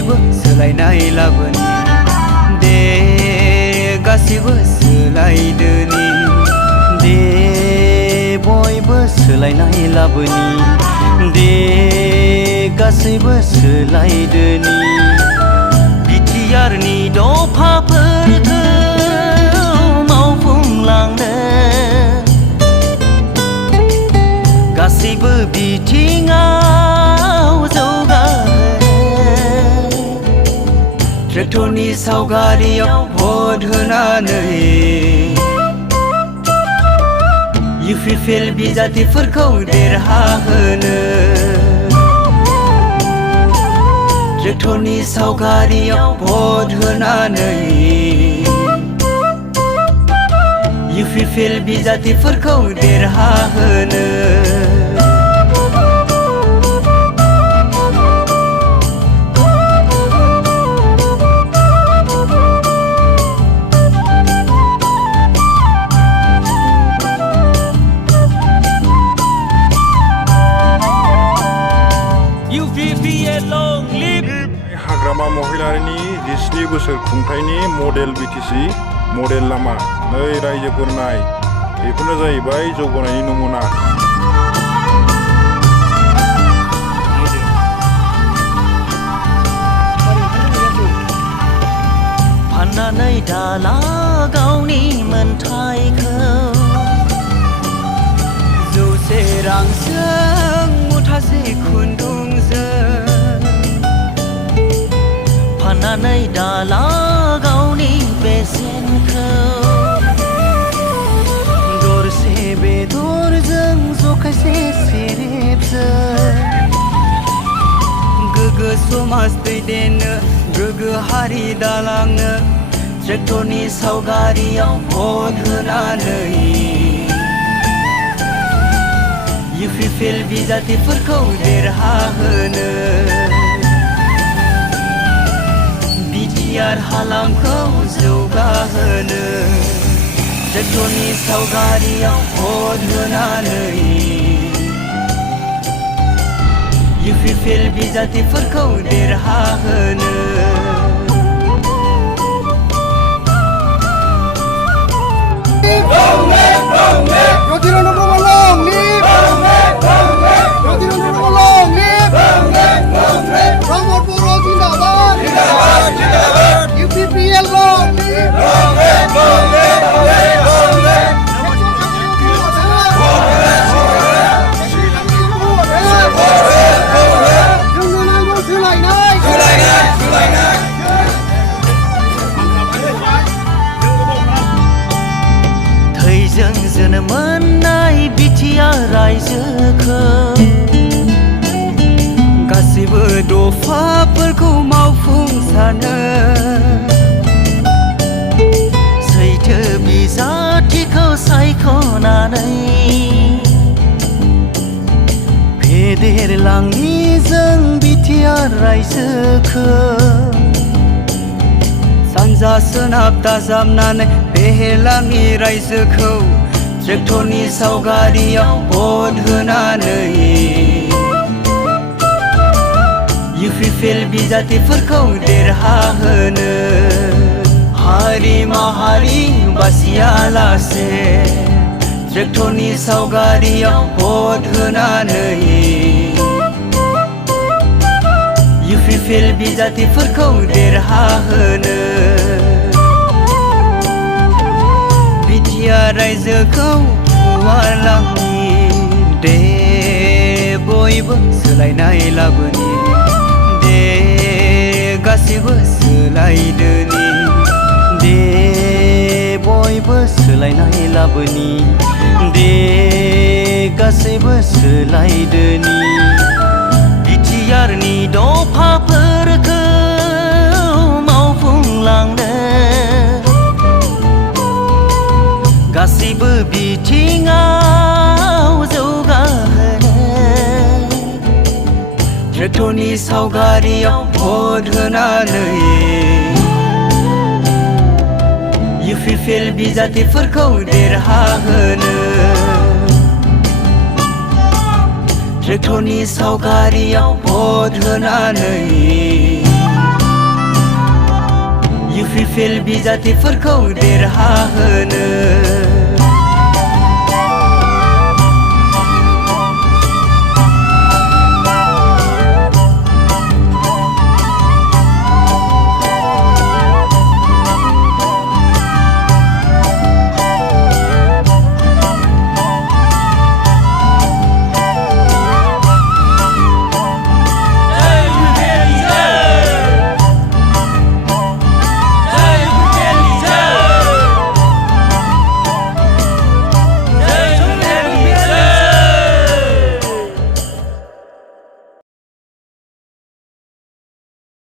बयबो सोलायनाय लाबोनि दे गासैबो सोलायदोनि दे बयबो सोलायनाय लाबोनि दे गासैबो सोलायदोनि बिटिआरनि दफाफोरखौ मावफुंलांनो गासैबो बिथिङाव जौगाहोनो ट्रेक्टरनि सावगारियाव भट होनानै UPPL बिजाथिफोरखौ देरहाहोनो ट्रेक्टरनि सावगारियाव भट होनानै UPPL बिजाथिफोरखौ देरहाहोनो UPPL long live हाग्रामा महिलारिनि 17 बोसोर खुंथायनि मडेल BTC मडेल लामा नै रायजोफोर नाय बेफोरनो जाहैबाय जौगानायनि नमुना फाननानै दाला गावनि मोनथायखौ जौसे रांजों मुथासे खुन्दुंजों फाननानै दाला गावनि बेसेनखौ दरसे बेदरजों जखायसे सेरेबजों गोग्गो समाज दैदेननो गोग्गो हारि दालांनो ट्रेक्टरनि सावगारियाव भट होनानै UPPL बिजाथिफोरखौ देरहाहोनो बिटिआर हालामखौ जौगाहोनो ट्रेक्टरनि सावगारियाव भट होनानै UPPL बिजाथिफोरखौ देरहाहोनो UPPL long live थैजों जोनोम मोननाय बिटिआर रायजोखौ गासिबो दफाफोरखौ मावफुंसारनो सैथो बिजाथिखौ सायख'नानै फेदेरलांनि जों बिटिआर रायजोखौ सानजा सोनाब दाजाबनानै फेहेरलांनि रायजोखौ ट्रेक्टरनि सावगारियाव भट होनानै UPPL बिजाथिफोरखौ देरहाहोनो हारि माहारि बासियालासे ट्रेक्टरनि सावगारियाव भट होनानै UPPL बिजाथिफोरखौ देरहाहोनो बिटिआर रायजोखौ फुवारलांनि दे बयबो सोलायनाय लाबोनि दे गासैबो सोलायदोनि दे बयबो सोलायनाय लाबोनि दे गासैबो सोलायदोनि बिटिआरनि दफाफोरखौ मावफुंलांनो गासैबो बिथिङाव जौगाहोनो ट्रेक्टरनि सावगारियाव भट होनानै UPPL बिजाथिफोरखौ देरहाहोनो ट्रेक्टरनि सावगारियाव भट होनानै UPPL बिजाथिफोरखौ देरहाहोनो